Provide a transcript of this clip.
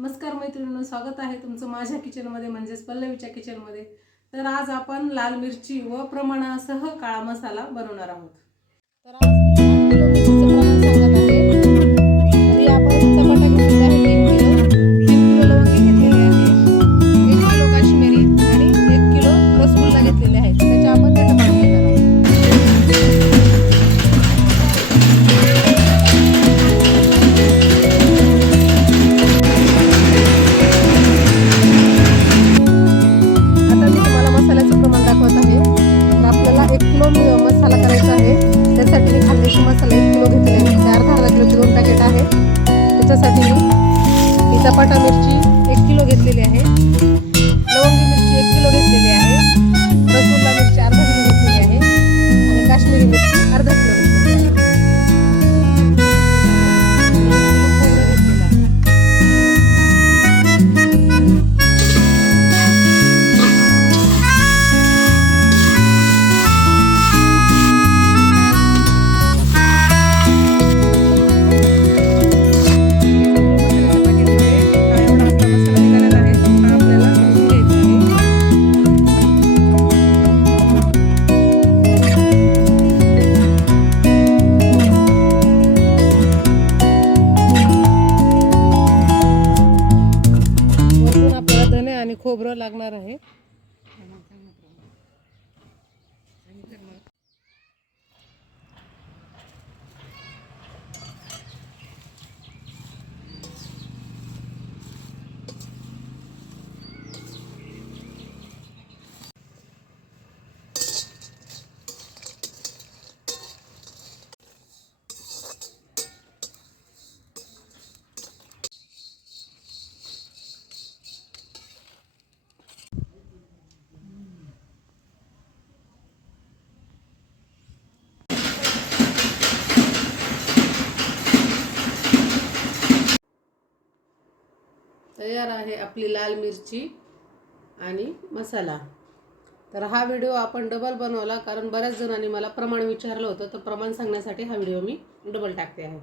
नमस्कार मैत्रिणींनो स्वागत आहे तुमचं माझ्या किचनमध्ये म्हणजेच पल्लवीच्या किचनमध्ये तर आज आपण लाल मिरची व प्रमाणासह काळा मसाला बनवणार आहोत. तर आज त्याच्यासाठी मी चपाटा मिरची खोबरं लागणार आहे. तयार आहे आपली लाल मिरची आणि मसाला. तर हा व्हिडिओ आपण डबल बनवला कारण बऱ्याच जणांनी मला प्रमाण विचारलं होतं तर प्रमाण सांगण्यासाठी हा व्हिडिओ मी डबल टाकते आहे.